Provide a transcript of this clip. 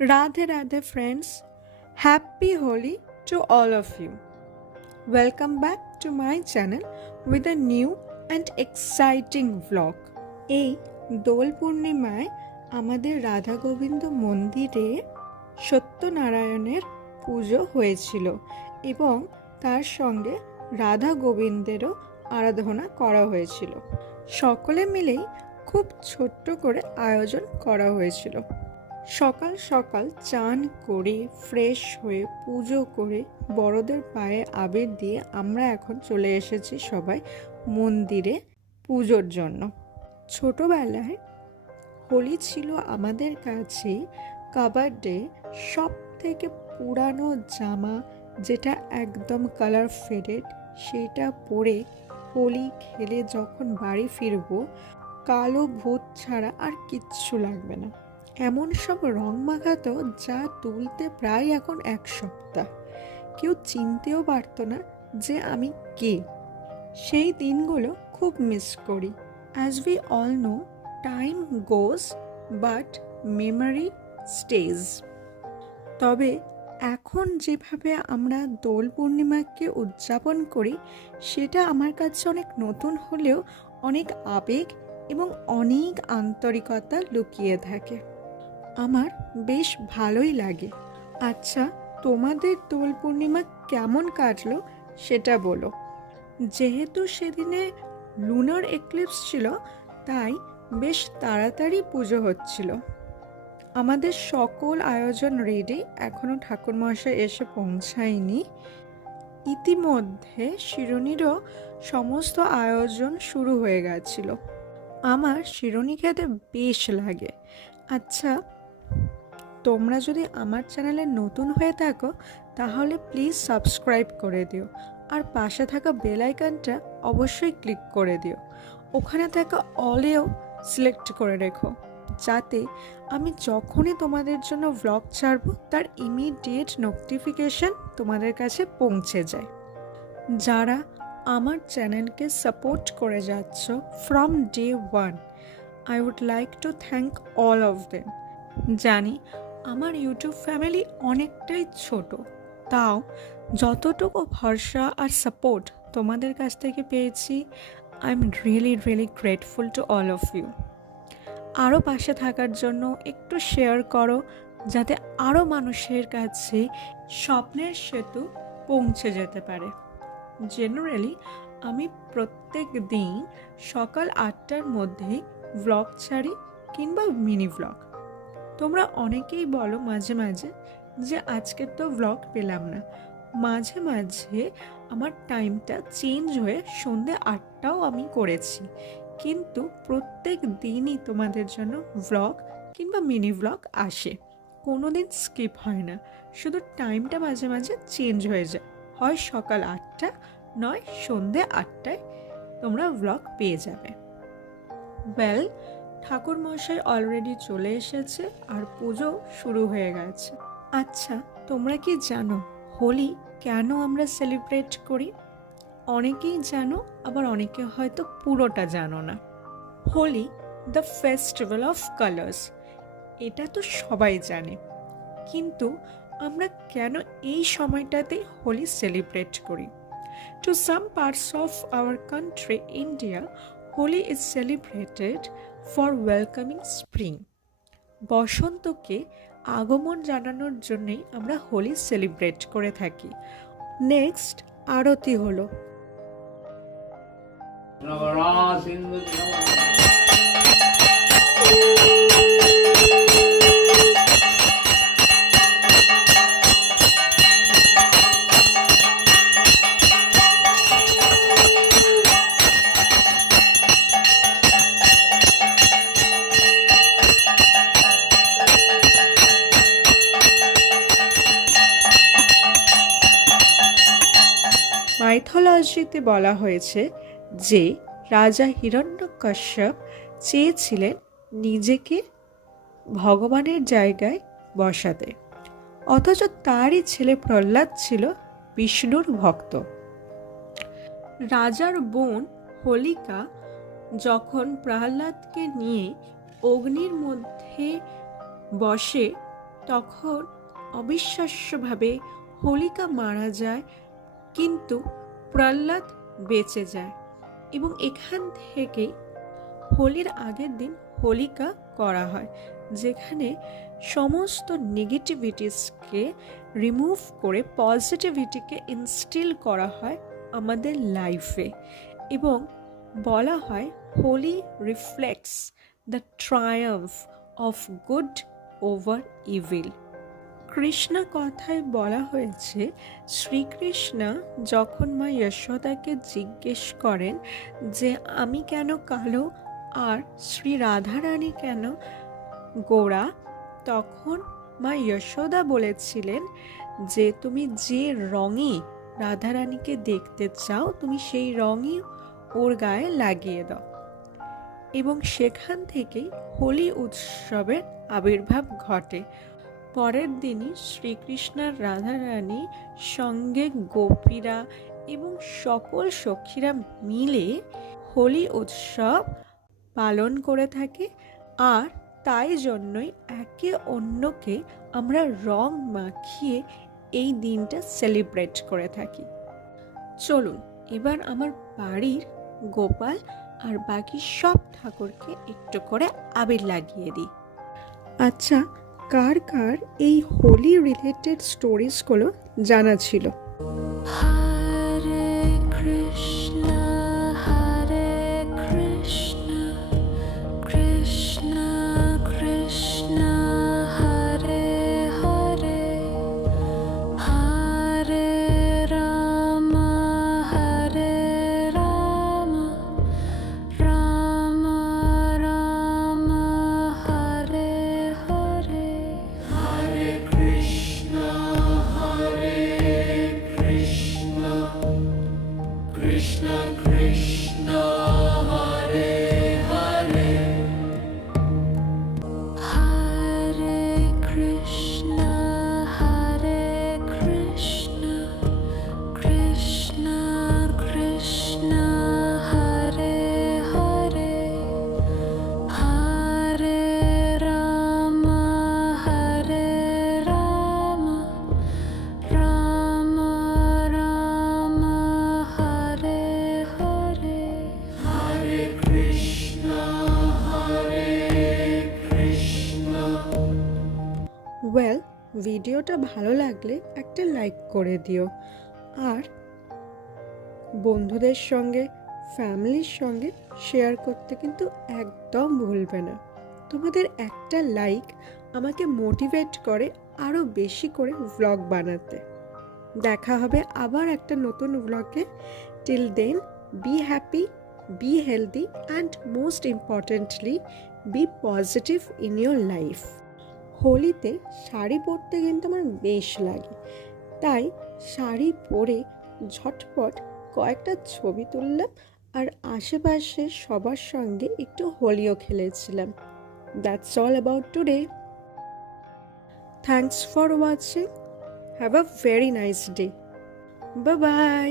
Radhe Radhe friends, happy Holi to all of you. Welcome back to my channel with a new and exciting vlog. এই দোল পূর্ণিমায় আমাদের রাধা গোবিন্দ মন্দিরে সত্যনারায়ণের পুজো হয়েছিল এবং তার সঙ্গে রাধা গোবিন্দেরও আরাধনা করা হয়েছিল। সকলে মিলেই খুব ছোট্ট করে আয়োজন করা হয়েছিল। সকাল সকাল চান করে ফ্রেশ হয়ে পুজো করে বড়দের পায়ে আবির দিয়ে আমরা এখন চলে এসেছি সবাই মন্দিরে পুজোর জন্য। ছোটবেলায় হোলি ছিল আমাদের কাছে কাবাডে সব থেকে পুরানো জামা, যেটা একদম কালার ফেডেড, সেটা পরে হোলি খেলে যখন বাড়ি ফিরবো কালো ভূত ছাড়া আর কিচ্ছু লাগবে না। এমন সব রং মাখাতো যা তুলতে প্রায় এখন 1 সপ্তাহ। কেউ চিনতেও পারতো না যে আমি কে। সেই দিনগুলো খুব মিস করি। As we all know, time goes but memory stays. তবে এখন যেভাবে আমরা দোল পূর্ণিমাকে উদযাপন করি সেটা আমার কাছে অনেক নতুন হলেও অনেক আবেগ এবং অনেক আন্তরিকতা লুকিয়ে থাকে। আমার বেশ ভালোই লাগে। আচ্ছা, তোমাদের দোল পূর্ণিমা কেমন কাটলো সেটা বলো। যেহেতু সেদিনে লুনার এক্লিপস ছিল, তাই বেশ তাড়াতাড়ি পুজো হচ্ছিল। আমাদের সকল আয়োজন রেডি, এখনও ঠাকুরমশাই এসে পৌঁছায়নি। ইতিমধ্যে শিরুনিরও সমস্ত আয়োজন শুরু হয়ে গেছিল। আমার শিরুনি খেতে বেশ লাগে। আচ্ছা, তোমরা যদি আমার চ্যানেলে নতুন হয়ে থাকো তাহলে প্লিজ সাবস্ক্রাইব করে দিও, আর পাশে থাকা বেল আইকনটা অবশ্যই ক্লিক করে দিও। ওখানে থাকা অলেও সিলেক্ট করে রেখো, যাতে আমি যখনই তোমাদের জন্য ভ্লগ ছাড়বো তার ইমিডিয়েট নোটিফিকেশন তোমাদের কাছে পৌঁছে যায়। যারা আমার চ্যানেলকে সাপোর্ট করে যাচ্ছ from day 1, I would like to thank all of them. জানি আমার ইউটিউব ফ্যামিলি অনেকটাই ছোট, তাও যতটুকু ভরসা আর সাপোর্ট তোমাদের কাছ থেকে পেয়েছি, I am really grateful to all of you. আরও পাশে থাকার জন্য একটু শেয়ার করো, যাতে আরও মানুষের কাছে স্বপ্নের সেতু পৌঁছে যেতে পারে। জেনারেলি আমি প্রত্যেক দিন সকাল 8টার মধ্যে ভ্লগ ছাড়ি কিংবা মিনি ভ্লগ। তোমরা অনেকেই বলো মাঝে মাঝে যে আজকে তো ভ্লগ পেলাম না। মাঝে মাঝে আমার টাইমটা চেঞ্জ হয়ে সন্ধ্যে 8টাও আমি করেছি, কিন্তু প্রত্যেক দিনই তোমাদের জন্য ভ্লগ কিংবা মিনি ভ্লগ আসে, কোনো দিন স্কিপ হয় না। শুধু টাইমটা মাঝে মাঝে চেঞ্জ হয়ে যায়, হয় সকাল 8টা নয় সন্ধ্যে 8টায় তোমরা ভ্লগ পেয়ে যাবে। ওয়েল, ঠাকুর মশাই অলরেডি চলে এসেছে আর পুজো শুরু হয়ে গেছে। আচ্ছা, তোমরা কি জানো হোলি কেন আমরা সেলিব্রেট করি? অনেকেই জানো, আবার অনেকে হয়তো পুরোটা জানো না। Holi the festival of colours, এটা তো সবাই জানে, কিন্তু আমরা কেন এই সময়টাতে হোলি সেলিব্রেট করি? To some parts of our country, India, Holi is celebrated for welcoming spring. বসন্তকে আগমন জানানোর জন্যই আমরা হোলি সেলিব্রেট করে থাকি। নেক্সট আরতি হলো। মাইথোলজিতে বলা হয়েছে যে রাজা হিরণ্যকশ্যপ চেয়েছিলেন নিজেকে ভগবানের জায়গায় বসাতে, অথচ তারই ছেলে প্রহ্লাদ ছিল বিষ্ণুর ভক্ত। রাজার বোন হোলিকা যখন প্রহ্লাদকে নিয়ে অগ্নির মধ্যে বসে তখন অবিশ্বাস্যভাবে হোলিকা মারা যায়, কিন্তু প্রহ্লাদ বেঁচে যায়। এবং এখান থেকেই হোলির আগের দিন হোলিকা করা হয়, যেখানে সমস্ত নেগেটিভিটিসকে রিমুভ করে পজিটিভিটিকে ইনস্টিল করা হয় আমাদের লাইফে। এবং বলা হয় Holi reflects the triumph of good over evil. Krishna কথায় বলা হয়েছে, শ্রীকৃষ্ণ যখন মা যশোদাকে জিজ্ঞেস করেন যে আমি কেন কালো আর শ্রী রাধারানী কেন গোরা, তখন মা যশোদা বলেছিলেন যে তুমি যে রঙে রাধারানীকে দেখতে চাও তুমি সেই রঙই ওর গায়ে লাগিয়ে দাও। এবং সেখান থেকেই হোলি উৎসবের আবির্ভাব ঘটে। পরের দিনই শ্রীকৃষ্ণের রাধারানী সঙ্গে গোপীরা এবং সকল সখীরা মিলে হোলি উৎসব পালন করে থাকে। আর তাই জন্যই একে অন্যকে আমরা রং মাখিয়ে এই দিনটা সেলিব্রেট করে থাকি। চলুন এবার আমার বাড়ির গোপাল আর বাকি সব ঠাকুরকে একটু করে আবির লাগিয়ে দিই। আচ্ছা, কার কার এই হোলি রিলেটেড স্টোরিজগুলো জানা ছিল? হরে কৃষ্ণ হরে কৃষ্ণ কৃষ্ণ কৃষ্ণ হরে হরে হরে রাম হরে রাম রাম রাম হরে হরে হরে কৃষ্ণ হরে কৃষ্ণ কৃষ্ণ কৃষ্ণ হরে হরে হরে কৃষ্ণ হরে কৃষ্ণ কৃষ্ণ কৃষ্ণ হরে হরে হরে রাম হরে রাম রাম রাম হরে হরে হরে কৃষ্ণ হরে কৃষ্ণ। ওয়েল, ভিডিওটা ভালো লাগলে একটা লাইক করে দিও, আর বন্ধুদের সঙ্গে ফ্যামিলির সঙ্গে শেয়ার করতে কিন্তু একদম ভুলবে না। তোমাদের একটা লাইক আমাকে মোটিভেট করে আরও বেশি করে ভ্লগ বানাতে। দেখা হবে আবার একটা নতুন ভ্লগে। Till then, be happy, be healthy and most importantly be positive in your life. হোলিতে শাড়ি পরতে কিন্তু আমার বেশ লাগে, তাই শাড়ি পরে ঝটপট কয়েকটা ছবি তুললাম আর আশেপাশে সবার সঙ্গে একটু হোলিও খেলেছিলাম। That's all about today. Thanks for watching. Have a very nice day. Bye bye.